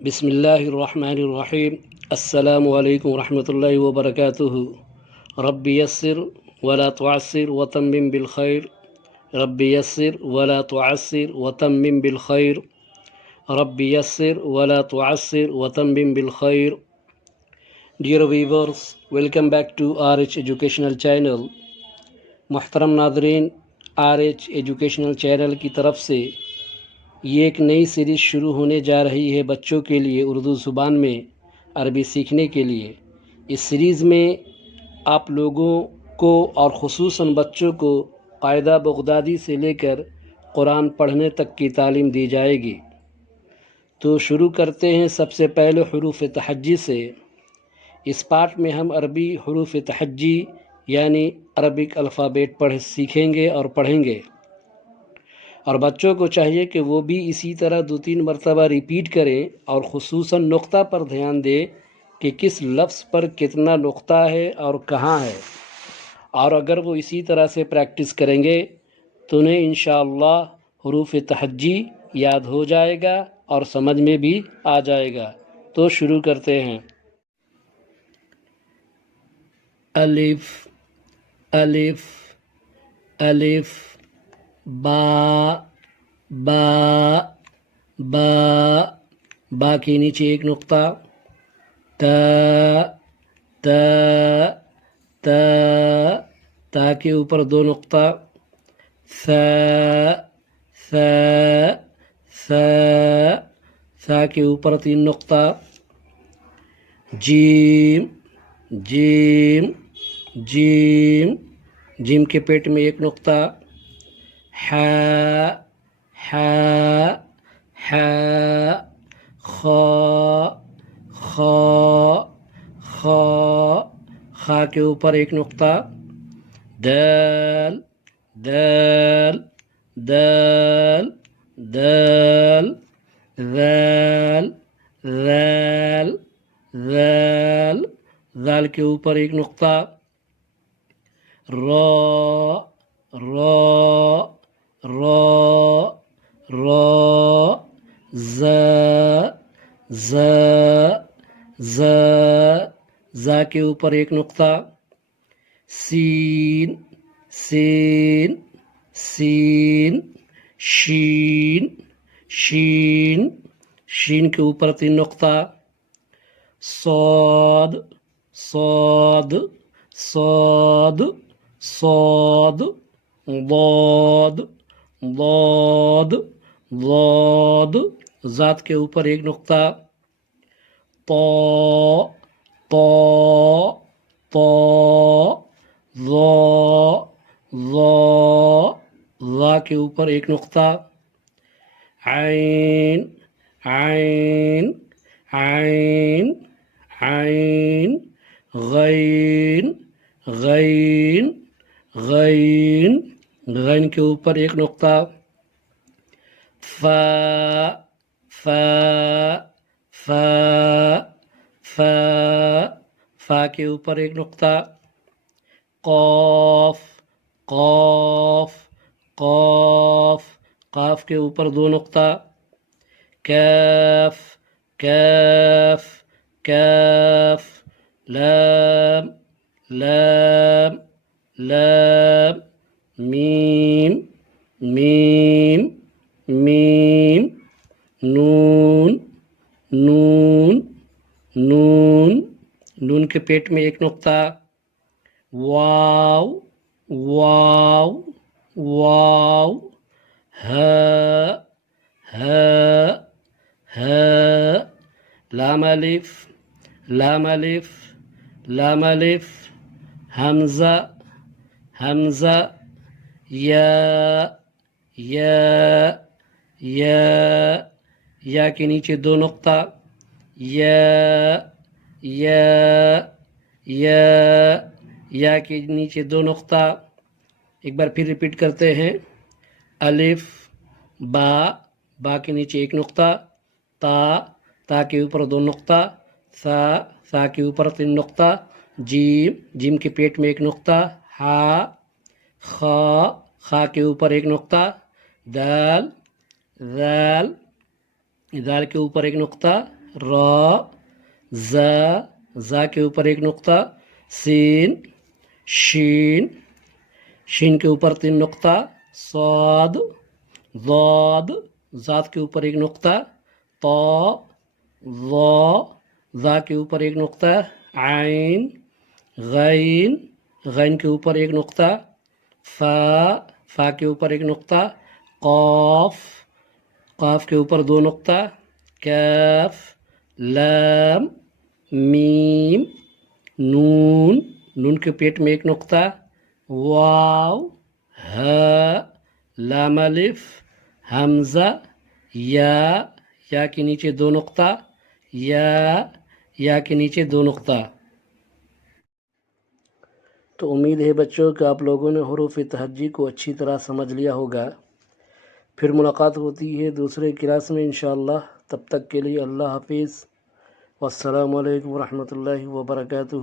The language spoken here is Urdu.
بسم اللہ الرحمن الرحیم۔ السلام علیکم ورحمۃ اللہ وبرکاتہ۔ رب یسر ولا تعسر وتمم بالخیر، رب یسر ولا تعسر وتمم بالخیر، رب یسر ولا تعسر وتمم بالخیر۔ Dear viewers, welcome back to R H educational channel. محترم ناظرین، آر ایچ ایجوکیشنل چینل کی طرف سے یہ ایک نئی سیریز شروع ہونے جا رہی ہے بچوں کے لیے اردو زبان میں عربی سیکھنے کے لیے۔ اس سیریز میں آپ لوگوں کو اور خصوصاً بچوں کو قاعدہ بغدادی سے لے کر قرآن پڑھنے تک کی تعلیم دی جائے گی۔ تو شروع کرتے ہیں سب سے پہلے حروف تہجی سے۔ اس پارٹ میں ہم عربی حروف تہجی یعنی عربک الفابیٹ سیکھیں گے اور پڑھیں گے، اور بچوں کو چاہیے کہ وہ بھی اسی طرح 2-3 مرتبہ ریپیٹ کریں اور خصوصاً نقطہ پر دھیان دیں کہ کس لفظ پر کتنا نقطہ ہے اور کہاں ہے، اور اگر وہ اسی طرح سے پریکٹس کریں گے تو انہیں انشاءاللہ حروف تہجی یاد ہو جائے گا اور سمجھ میں بھی آ جائے گا۔ تو شروع کرتے ہیں۔ الف الف الف، با با با، با کے نیچے ایک نقطہ، تا تا تا، تا کے اوپر 2 نقطہ، ثا ثا ثا، ثا کے اوپر 3 نقطہ، جیم جیم جیم، جیم کے پیٹ میں 1 نقطہ، حا حا حا، خا خا خا، خا کے اوپر 1 نقطہ، دال دال دال دال، ذال ذال ذال، ذال کے اوپر 1 نقطہ، را را را را، زا زا زا، زا کے اوپر 1 نقطہ، سین سین سین، شین شین، شین کے اوپر 3 نقطہ، صاد صاد صاد صاد، ضاد ضاد ضاد، ذات کے اوپر 1 نقطہ، طا طا طا، ظا ظا، ظا کے اوپر 1 نقطہ، عین عین عین عین، غین غین غین، غین کے اوپر 1 نقطہ، فا فا فا فا، فا کے اوپر 1 نقطہ، قاف قاف قاف، قاف کے اوپر 2 نقطہ، کاف کاف کاف، لام لام لام، میم میم میم، نون نون نون، نون کے پیٹ میں 1 نقطہ، واو واو واو، ہا ہا ہا، لام الف لام الف لام الف، حمزہ حمزہ، یا یا یا، یا کے نیچے 2 نقطہ، یا یا یا، یا کے نیچے 2 نقطہ، ایک بار پھر ریپیٹ کرتے ہیں، الف با، با کے نیچے 1 نقطہ، تا، تا کے اوپر 2 نقطہ، ثا، ثا کے اوپر 3 نقطہ، جیم، جیم کے پیٹ میں 1 نقطہ، ہا، خا، خا کے اوپر 1 نقطہ، دال ذال، دال کے اوپر 1 نقطہ، را، زا، زا کے اوپر ایک نقطہ، سین، شین، شین کے اوپر 3 نقطہ، صاد، ضاد، ذات کے اوپر ایک نقطہ، طا، ظا، ظا کے اوپر ایک نقطہ، عین، غین، غین کے اوپر ایک نقطہ، فا، فا کے اوپر ایک نقطہ، قاف، قاف کے اوپر 2 نقطہ، کاف، لام، میم، نون، نون کے پیٹ میں ایک نقطہ، واو، ہا، لام الف، حمزہ، یا، یا کے نیچے 2 نقطہ، یا کے نیچے 2 نقطہ۔ تو امید ہے بچوں کہ آپ لوگوں نے حروف تہجی کو اچھی طرح سمجھ لیا ہوگا۔ پھر ملاقات ہوتی ہے دوسرے کلاس میں انشاءاللہ، تب تک کے لیے اللہ حافظ، والسلام علیکم ورحمۃ اللہ وبرکاتہ۔